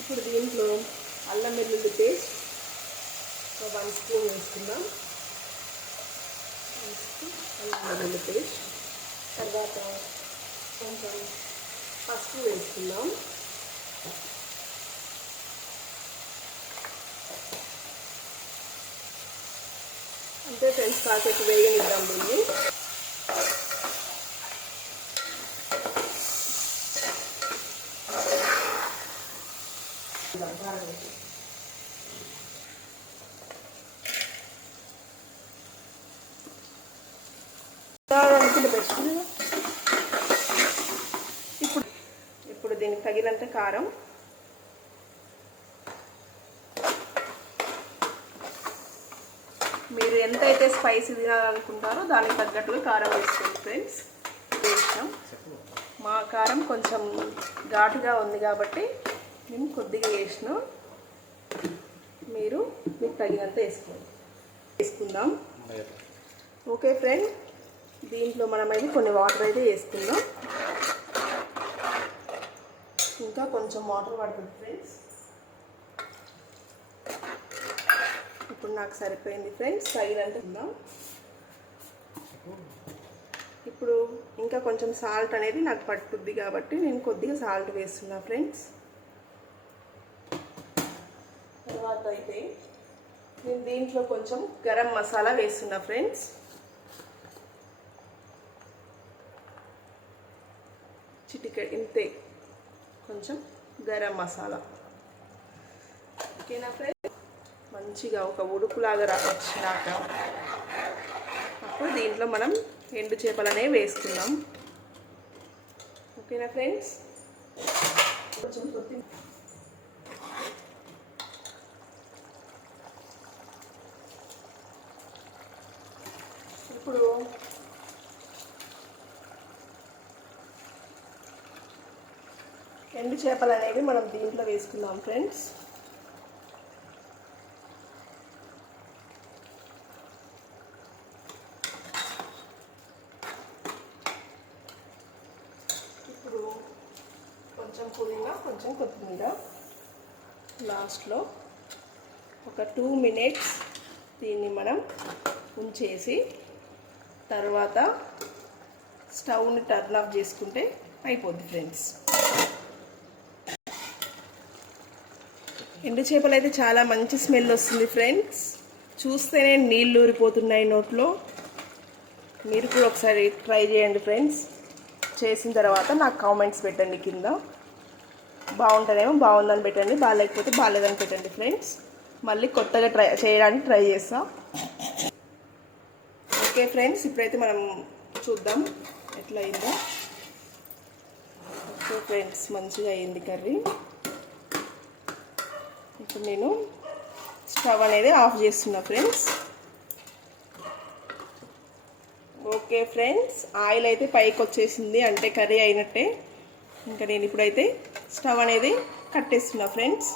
ఇప్పుడు దీంట్లో అల్లం వెల్లుల్లి పేస్ట్ ఒక 1 స్పూన్ వేసుకుందాం. అల్లం వెల్లుల్లి పేస్ట్ తర్వాత కొంచెం పసుపు వేసుకుందాం. అంతే ఫ్రెండ్స్, కాసేపు వేగనిద్దాం దీన్ని. ఇప్పుడు దీనికి తగినంత కారం, మీరు ఎంతైతే స్పైసీ తినాలనుకుంటారో దానికి తగ్గట్టుగా కారం వేసుకోండి ఫ్రెండ్స్. వేస్తాం. మా కారం కొంచెం ఘాటుగా ఉంది కాబట్టి నేను కొద్దిగా వేసిన, మీరు మీకు తగినంత వేసుకుందాం. ఓకే ఫ్రెండ్, దీంట్లో మనమైతే కొన్ని వాటర్ అయితే వేసుకుందాం. ఇంకా కొంచెం వాటర్ పడుతుంది ఫ్రెండ్స్. ఇప్పుడు నాకు సరిపోయింది ఫ్రెండ్స్, తగినంత ఉందాం. ఇప్పుడు ఇంకా కొంచెం సాల్ట్ అనేది నాకు పట్టుద్ది కాబట్టి నేను కొద్దిగా సాల్ట్ వేస్తున్నా ఫ్రెండ్స్. తర్వాత అయితే నేను దీంట్లో కొంచెం గరం మసాలా వేస్తున్నా ఫ్రెండ్స్. చిటికెడు ఇంతే, కొంచెం గరం మసాలా. ఓకేనా ఫ్రెండ్స్? మంచిగా ఒక ఉడుకులాగా వచ్చినాక అప్పుడు దీంట్లో మనం ఎండు చేపలనే వేసుకుందాం. ఓకేనా ఫ్రెండ్స్? కొంచెం కొద్దిగా ఇప్పుడు ఎండు చేపలు అనేవి మనం దీంట్లో వేసుకుందాం ఫ్రెండ్స్. ఇప్పుడు కొంచెం పుదీనా, కొంచెం కొత్తిమీర, లాస్ట్లో ఒక 2 మినిట్స్ దీన్ని మనం ఉంచేసి తర్వాత స్టవ్ని టర్న్ ఆఫ్ చేసుకుంటే అయిపోద్ది ఫ్రెండ్స్. ఎండు చేపలు అయితే చాలా మంచి స్మెల్ వస్తుంది ఫ్రెండ్స్. చూస్తేనే నీళ్ళు ఊరిపోతున్నాయి నోట్లో. మీరు కూడా ఒకసారి ట్రై చేయండి ఫ్రెండ్స్. చేసిన తర్వాత నాకు కామెంట్స్ పెట్టండి కింద. బాగుంటుందేమో బాగుందని పెట్టండి, బాగాలేకపోతే బాగాలేదని పెట్టండి ఫ్రెండ్స్. మళ్ళీ కొత్తగా చేయడానికి ట్రై చేస్తా. ఓకే ఫ్రెండ్స్, ఇప్పుడైతే మనం చూద్దాం ఎట్లా అయిందో. ఓకే ఫ్రెండ్స్, మంచిగా అయింది కర్రీ. ఇప్పుడు నేను స్టవ్ అనేది ఆఫ్ చేస్తున్నా ఫ్రెండ్స్. ఓకే ఫ్రెండ్స్, ఆయిల్ అయితే పైకి వచ్చేసింది, అంటే కర్రీ అయినట్టే. ఇంకా నేను ఇప్పుడైతే స్టవ్ అనేది కట్టేస్తున్నా ఫ్రెండ్స్.